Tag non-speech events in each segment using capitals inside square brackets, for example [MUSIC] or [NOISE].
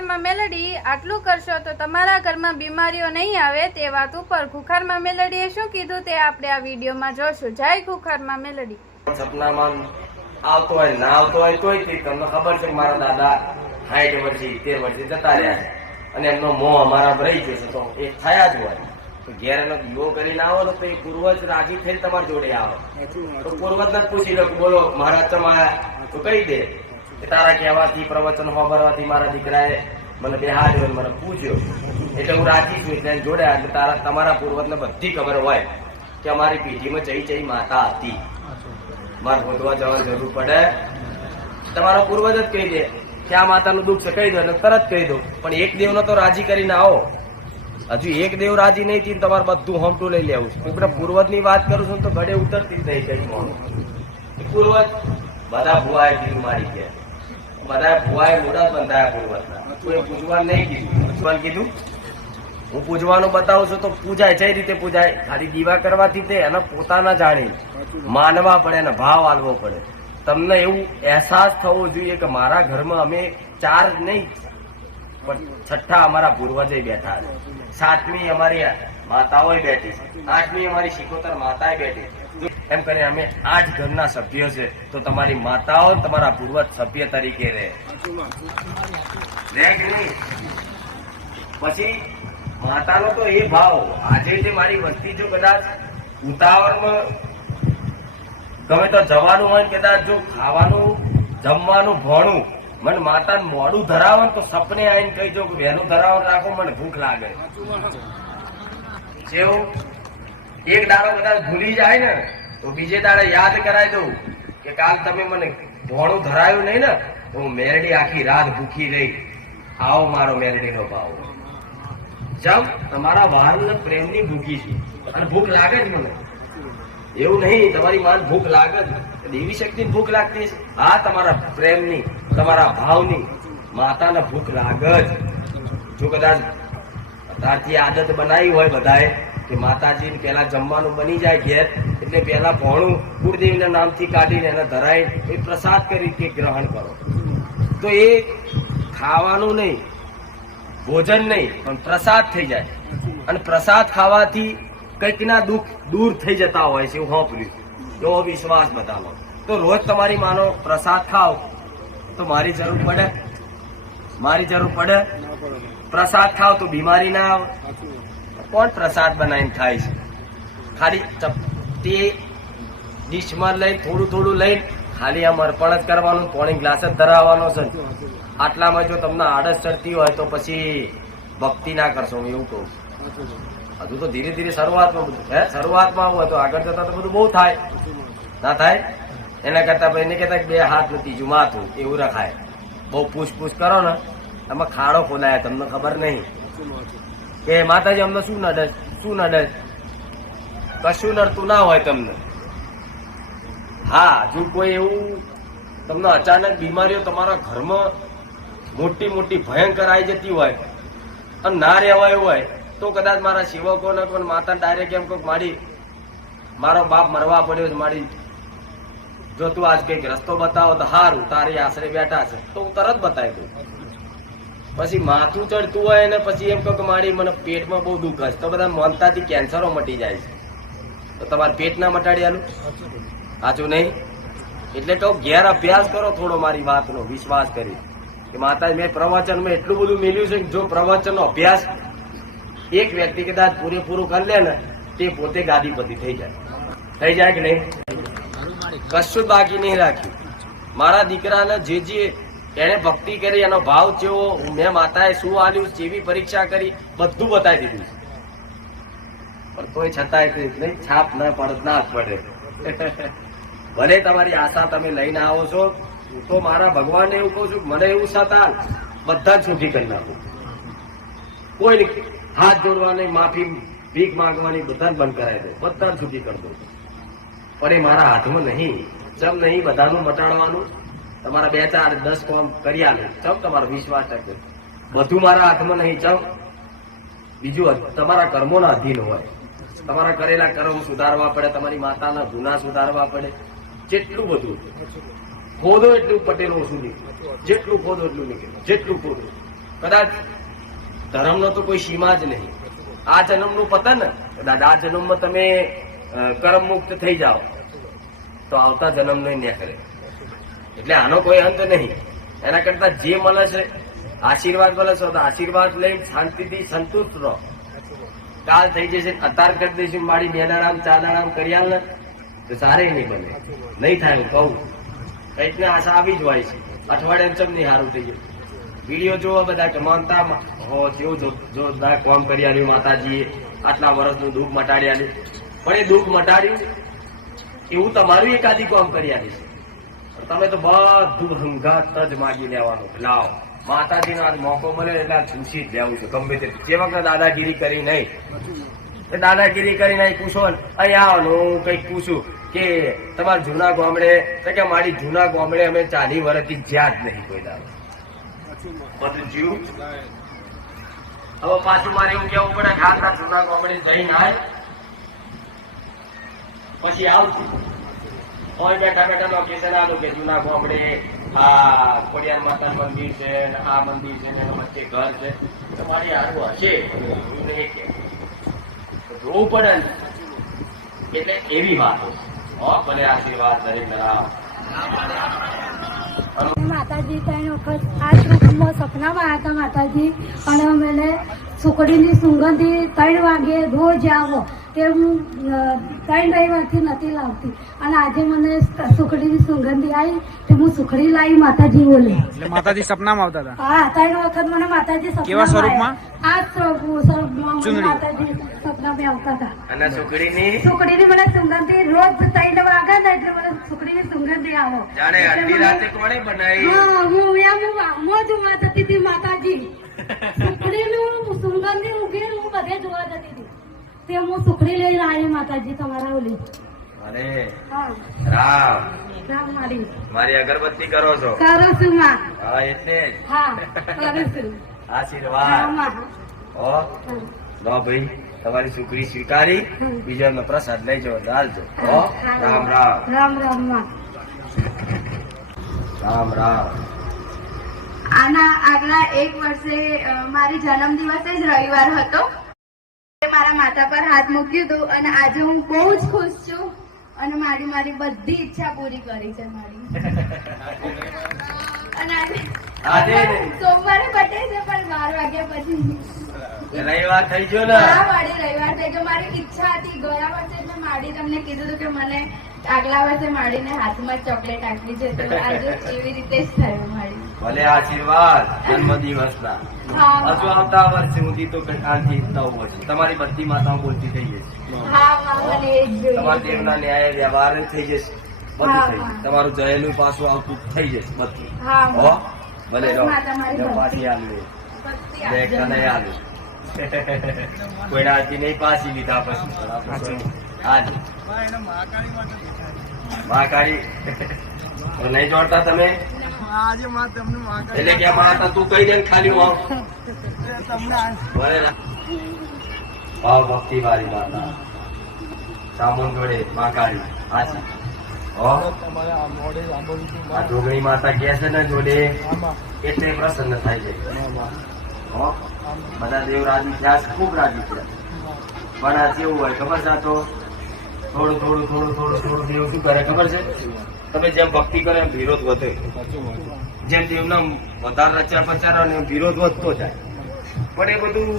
ખુખારમાં મેલડી આટલું કરશો તો તમારા ઘરમાં બીમારીઓ નહીં આવે તે વાત ઉપર ખુખારમાં મેલડીએ શું કીધું તે આપણે આ વિડીયોમાં જોશું. જય ખુખારમાં મેલડી. સપનામાં આવતો હોય ના આવતો હોય તોય તે તમને ખબર છે મારા દાદા સાઠ વર્ષથી તેર વર્ષથી જતા રહ્યા છે. અને એમનો મોં અમારા રહી ગયો છે. તો એ થયા જ હોય. ઘેર એનો દીવો કરીને આવો તો એ પૂર્વજ રાજી થઈને તમારી જોડે આવો. તો પૂર્વજ જ પૂછી લો બોલો, મહારાજ, તમારા તો કહી દે. કે તારા કહેવાથી પ્રવચન હોભરવાથી મારા દીકરાએ મને બેહાડ્યો અને મને પૂછ્યો એટલે હું રાજી છું, એટલે જોડ્યા તારા, તમારા પૂર્વજને બધી ખબર હોય કે અમારી પેઢીમાં જઈ જઈ માતા હતી. મારે ગોતવા જવાની જરૂર પડે. તમારો પૂર્વજ જ કહી દે કે આ માતાનું દુઃખ છે, કહી દો એટલે તરત કહી દો. પણ એક દેવનો તો રાજી કરીને આવો. હજુ એક દેવ રાજી નહીં થઈને તમારે બધું હોમટું લઈ લેવું છે. પૂર્વજ પૂર્વજની વાત કરું છું તો ગળે ઉતરતી જ નહીં પૂર્વજ, બધા ભુવાએ કીધું મારી કે બધા ભુવાએ મોઢા જ બંધાયા પૂર્વજના કોઈ પૂજવાનું નહીં કીધું. પૂજવાનું કીધું? હું પૂજવાનું બતાવું છું તો પૂજાય, જે રીતે પૂજાય, ખાલી દીવા કરવાથી તે એને પોતાના જાણી માનવા પડે અને ભાવ આલવો પડે. તમને એવું અહેસાસ થવો જોઈએ કે મારા ઘરમાં અમે ચાર નહીં, પણ છઠ્ઠા અમારા પૂર્વજે બેઠા છે. સાતમી અમારી માતાઓ બેઠી આઠમી અમારી શિકોતર માતાએ બેઠી એમ કરીને અમે આઠ ઘરના સભ્યો છે. તો તમારી માતાઓ તમારા પૂર્વજ સભ્ય તરીકે રહે? પછી માતાનો તો એ ભાવ આજે જે મારી વસ્તી જો કદાચ ઉતાવળમાં ગમે તો જવાનું હોય કદાચ જો ખાવાનું જમવાનું ભણું મને માતા મોડું ધરાવે ને તો સપને આવીને કહી દો કે વહેલું ધરાવો રાખો મને ભૂખ લાગે. જેવું એક દાડો કદાચ ભૂલી જાય ને તો બીજે દાડે યાદ કરાવી દઉં કે કાલ તમે મને ભોણું ધરાયું નહીં ને હું મેરડી આખી રાત ભૂખી રહી. આવો મારો મેરડીનો ભાવ. જમ, તમારા વાહન પ્રેમની ભૂખી છે. અને ભૂખ લાગે જ મને. એવું નહીં, તમારી માન ભૂખ લાગે જ. દેવી શક્તિ ભૂખ લાગતી છે. આ તમારા પ્રેમની, તમારા ભાવની માતાને ભૂખ લાગે જ. જો કદાચ અત્યારથી આદત બનાવી હોય બધાએ, કે માતાજી પેલા જમવાનું બની જાય ઘેર એટલે પહેલા ભોણું કુળદેવીના નામથી કાઢીને એને ધરાય, એ પ્રસાદ કરી કે ગ્રહણ કરો. તો એ ખાવાનું નહીં, ભોજન નહીં, પણ પ્રસાદ થઈ જાય. અને પ્રસાદ ખાવાથી કંઈકના દુઃખ દૂર થઈ જતા હોય છે, એવું હોંપર્યું એવો વિશ્વાસ બધાનો. તો રોજ તમારી માનો પ્રસાદ ખાઓ, તો મારી જરૂર પડે. મારી જરૂર પડે. પ્રસાદ ખાઓ તો બીમારી ના આવે. કોણ પ્રસાદ બનાવીને ખાય છે? ખાલી તે ડીશમાં લઈને થોડું થોડું લઈને ખાલી આમ અર્પણ જ કરવાનું, પોણી ગ્લાસ જ ધરાવવાનો છે. આટલામાં જો તમને આડસ ચડતી હોય તો પછી ભક્તિ ના કરશો, હું એવું કહું હજુ તો ધીરે ધીરે શરૂઆતમાં બધું, હે? શરૂઆતમાં હોય તો આગળ જતા તો બધું બહુ થાય. ના થાય? એના કરતા ભાઈ એને કહેતા બે હાથ નથી ત્રીજું માથું, એવું રખાય. બહુ પૂછ પૂછ કરો ને, એમાં ખાડો ખોલાય તમને ખબર નહીં. કે માતાજી અમને શું નડે શું નડે? કશું નડતું ના હોય તમને. હા, જો કોઈ એવું તમને અચાનક બીમારીઓ તમારા ઘરમાં મોટી મોટી ભયંકર આવી જતી હોય અને ના રહેવાયું હોય, તો કદાચ મારા સેવકોને પણ માતા ડાયરેક્ટ એમ કોઈક મારી, મારો બાપ મરવા પડ્યો છે, મારી, જો તું આજ કંઈક રસ્તો બતાવો તો હારું, તારી આશરે બેઠા છે, તો હું તરત બતાવી દઉં. પછી માથું ચડતું હોય ને પછી એમ કહો કે મારી મને પેટમાં બહુ દુઃખ હશે. તો બધા મનતાથી કેન્સરો મટી જાય છે. તો તમારે પેટ ના મટાડી સાચું નહીં? એટલે તો ઘેર અભ્યાસ કરો થોડો મારી વાતનો, વિશ્વાસ કરી. કે માતા મેં પ્રવચનમાં એટલું બધું મેળ્યું છે કે જો પ્રવચનનો અભ્યાસ એક વ્યક્તિ કદાચ પૂરેપૂરું કરી લે ને, તે પોતે ગાદીપતિ થઈ જાય. થઈ જાય કે નહીં? કશું બાકી નહીં રાખ્યું. મારા દીકરાને જે જે એને ભક્તિ કરી, એનો ભાવ કેવો મેં માતાએ શું આલ્યું, જેવી પરીક્ષા કરી, બધું બતાવી દીધું. પણ કોઈ છતાંય નહીં છાપ ના પડત ના પડે. ભલે તમારી આશા તમે લઈને આવો છો, હું તો મારા ભગવાનને એવું કહું છું, મને એવું સતાન બધા જ સુધી કરી નાખું. કોઈ હાથ જોડવાની, માફી, ભીખ માંગવાની, બધા બંધ કરાવી દો, બધા જ સુધી કરી દો. પણ એ મારા હાથમાં નહીં. ચમ નહીં બધાનું મટાડવાનું? તમારા બે ચાર દસ કોમ કરી આલે ચમ તમારો વિશ્વાસ ટકે બધું મારા હાથમાં નહીં, ચમ. બીજું, તમારા કર્મોના અધીન હોય. તમારા કરેલા કર્મ સુધારવા પડે, તમારી માતાના ગુના સુધારવા પડે. જેટલું બધું ખોદો એટલું પટેલો ઓછું નીકળે જેટલું ખોદો એટલું નીકળે. જેટલું ખોદો. કદાચ ધર્મનો તો કોઈ સીમા જ નહીં. આ જન્મનું પતન, કદાચ આ જન્મમાં તમે કર્મ મુક્ત થઈ જાઓ, તો આવતા જન્મ નહીં કરે. એટલે આનો કોઈ અંત નહીં. એના કરતા જે મળે છે, આશીર્વાદ મળે છે, તો આશીર્વાદ લઈને શાંતિથી સંતુષ્ટ રહો. કાલ થઈ જશે અતાર કરી દઈશું, મારી બે દાડામ ચાર દાડામ કરી ને તો સારે નહીં બને. નહીં થાય હું કહું. કંઈક ને આશા આવી જ હોય છે. અઠવાડિયે ચમ નહીં સારું થઈ ગયું વીડિયો જોવા બધા કમાનતા હો જો જોરદાર કામ કરી આવ્યું માતાજીએ. આટલા વર્ષનું દુઃખ મટાડી આવ્યું પણ એ દુઃખ મટાડ્યું એવું તમારું એકાદી કામ કરી છે તમે તો બધું હંગાત જ માગી લેવાનું. લાવો. માતાજીનો આજ મોકો મળે એટલે આ પૂછી છે. ગમે તે. જે વખત દાદાગીરી કરી નહીં. દાદાગીરી કરી નહીં, પૂછો ને. હું કંઈક પૂછું કે તમારા જૂના ગામડે, તો કે મારી જૂના ગામડે અમે ચાલી વર્ષથી જ્યાં જ નહીં કોઈ દાદા હવે પાછું મારે એવું કેવું પડે ખાતા જૂના ગામડે જઈ ના પછી આવતું હોય બેઠા બેઠા લોકેશન આલું કે જૂના ગામડે આ ખોડિયાર માતા મંદિર છે આ મંદિર છે ને વચ્ચે ઘર છે. તમારી હારું હશે. એવું એટલે એવી વાતો. ભલે આશીર્વાદ દરેક માતાજી ત્રણ વખત આ રૂપમાં સપનામાં હતા માતાજી. અને અમે સુકડીની સુગંધી ત્રણ વાગે રોજ આવો. તે હું ત્રણ રવિવારથી નથી લાવતી. અને આજે મને સુખડીની સુગંધી આવી તે હું સુખડી લાવી માતાજી બોલે માતાજી સપનામાં આવતા હતા? હા ત્રણ વખત મને માતાજી કેવા સ્વરૂપમાં? આ સ્વરૂપ- સ્વરૂપમાં. માતાજી સપનામાં આવતા હતા. અને સુખડીની? સુખડીની મને સુગંધી રોજ ત્રણ વાગે ને એટલે મને સુખડીની સુગંધી આવો. જાણે અડધી રાતે કોણે બનાવી? હા, હું એમ હું મોજ જોવા જતી હતી માતાજી. [LAUGHS] સુખડીનું સુગંધી ઉગીને હું બધે જોવા જતી હતી. તે હું સુખડી લઈને આવી માતાજી તમારા ઓલી. અરે રામ. રામ મારી. મારી અગરબત્તી કરો છો. કરો છું માં. હા એટલે. હા કરું છું. આશીર્વાદ. ઓ લો ભાઈ તમારી સુખડી સ્વીકારી. હમ. બીજો એમનો પ્રસાદ લઈ જાઓ દાલજો રામ રામ. રામ રામમાં. રામ રામ. આના આગલા એક વર્ષે મારી જન્મ દિવસે જ રવિવાર હતો. મારા માતા પર હાથ મૂક્યું હતું અને આજે હું બહુ જ ખુશ છું અને મારી મારી બધી ઈચ્છા પૂરી કરી છે મારી. અને આજે સોમવારે પટે છે પણ બાર વાગ્યા પછી. રવિવાર થઈ ગયો ને. હા મારી રવિવાર થઈ ગયો. મારી ઈચ્છા હતી ગયા વર્ષે મેં માડી તમને કીધું હતું કે મને આગલા વર્ષે માડીને હાથમાં ચોકલેટ આપી છે તો આજે એવી રીતે જ થયું માડી ભલે આશીર્વાદ જન્મ દિવસના હજુ આવતા વર્ષે સુધી તો કાલથી નવ છે તમારી બધી માતાઓ બોલતી થઈ જશે. હા હા મને એ જ તમારા દેવના ન્યાય વ્યવહાર થઈ જશે. બધું થઈ જશે. તમારું જયેલું પાછું આવતું થઈ જશે બધું. હા ભલે. પાછી આવી ભક્તિ. બે કને આવી [LAUGHS] કોઈ રાજી નહીં પાછી લીધા પછી. હાજી મહાકાળી. જોડતા તમે? માં માં એટલે કે માતા તું કહી દે ખાલી. ભાવ ભક્તિ વાળી માતા. સામુન જોડે મહાકાળી. કહે છે ને જોડે. એટલે પ્રસન્ન થાય છે. બધા દેવ થયા ખૂબ રાજી થયા પણ આ કેવું હોય, ખબર છે થોડું થોડું થોડું થોડું થોડું દેવ શું કરે? ખબર છે? તમે જેમ ભક્તિ કરો એમ વિરોધ વધે. જેમ દેવના વધારે રચાર પ્રચાર અને વિરોધ વધતો જાય. પણ એ બધું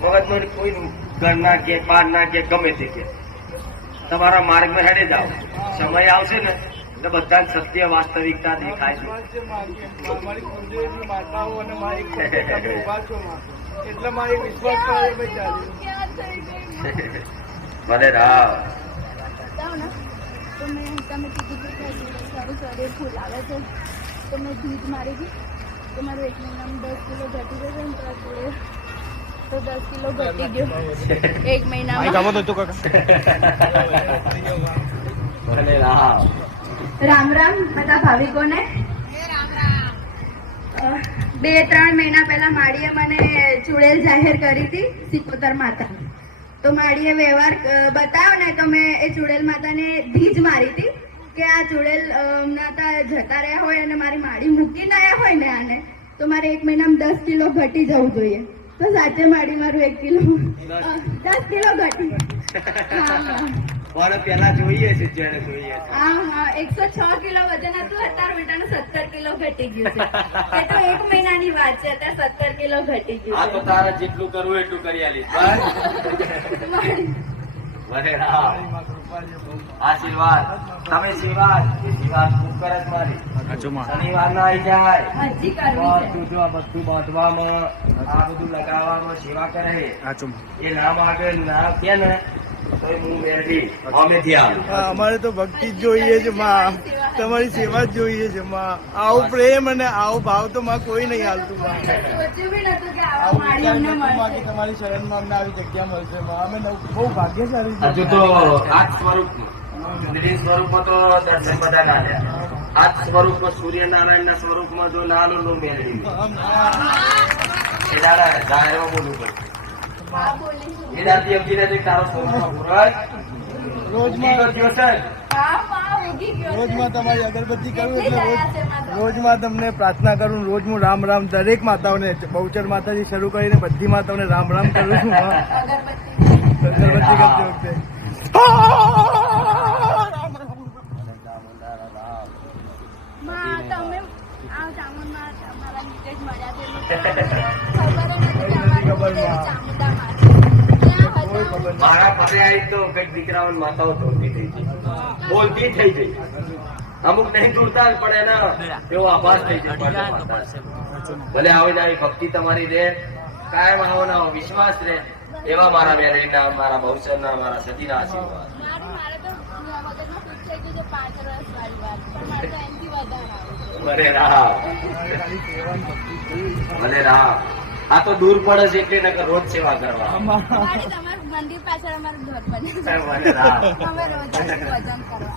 મગજમાં કોઈ ઘર ના કે પાર ના કે ગમે તે કે. તમારા માર્ગમાં હેડે જાઓ. સમય આવશે ને એટલે બધા સત્ય વાસ્તવિકતા દેખાય છે. [LAUGHS] [LAUGHS] એટલે મારી વિશ્વાસ [LAUGHS] ભલે રાવ. તો મેં તમે કીધું કે સારું શરીર ફૂલ છે. તો મેં ધીજ મારી હતી. તો મારું એક મહિનામાં દસ કિલો ઘટી છે ને તો જોડે તો દસ કિલો ઘટી ગયો. એક મહિનામાં. રામ રામ બધા ભાવિકોને. અ, બે ત્રણ મહિના પહેલા માળીએ મને ચુડેલ જાહેર કરી હતી સિકોતર માતા તો માળીએ વ્યવહાર બતાવો ને, તો મેં એ ચુડેલ માતાને ધીજ મારી હતી કે આ ચુડેલ માતા જતા રહ્યા હોય અને મારી માળી મૂકીને આવ્યા હોય ને આને, તો મારે એક મહિનામાં દસ કિલો ઘટી જવું જોઈએ. તો સાચે માડી મારું એક કિલો દસ કિલો ઘટી. હા. હા પેલા જોઈએ છે જેને જોઈએ છે. હા હા એકસો છ કિલો વજન હતું અત્યારે બેટાનું સત્તર કિલો ઘટી ગયું છે. એ તો એક મહિનાની વાત છે અત્યારે સત્તર કિલો ઘટી આ તો તારે જેટલું કરવું એટલું કરી આલીશ આશીર્વાદ. તમે શિવાજ શિવાજ મારી. શનિવાર ના આવી જાય. બધું આ બાંધવામાં આ બધું લગાવવામાં સેવા કરે. એ નામ આગળ ના કે ને અમારે તો ભક્તિ જ જોઈએ છે માં. તમારી સેવા જ જોઈએ છે માં. આવો પ્રેમ અને આવો ભાવ તો માં કોઈ નહીં હાલતું માં. તમારી શરણમાં અમને આવી જગ્યા મળશે માં. અમે બહુ ભાગ્યશાળી. હજુ તો આ જ સ્વરૂપમાં તો દર્શન બધા ના આ સ્વરૂપમાં સૂર્યનારાયણ ના સ્વરૂપમાં જો ના લો મેળવી બોલવું પડે હા બોલીશું એ દાદી એમ કીધે છે. કે તારો રોજમાં તમારી અગરબત્તી કરું એટલે છે રોજમાં તમને પ્રાર્થના કરું રોજ હું રામ રામ દરેક માતાઓને બહુચર માતાજી શરૂ કરીને બધી માતાઓને રામ રામ કરું છું. અગરબત્તી કરતી વખતે. ખબર નથી [LAUGHS] કે અમારું ખબર નીચે માં. ચામુંડામાં છે ત્યાં કોઈ હતા પાસે આવી તો કંઈક દીકરાઓ માતાઓ ધોતી થઈ ગઈ. બોલતી થઈ ગઈ. અમુક નહીં દૂરતા પણ એના એવો આભાસ થઈ જાય ભલે આવી ને આવી ભક્તિ તમારી રે કાયમ આવો ના વિશ્વાસ રે એવા મારા મેરેજના મારા બહુસરના મારા સતીના આશીર્વાદ. ભલે રામ. ભલે આ તો દૂર પડે છે એટલે નકર રોજ સેવા કરવા. મંદિર પાછળ અમારું ઘર બને. છે અમે રોજ આવીને કરવા.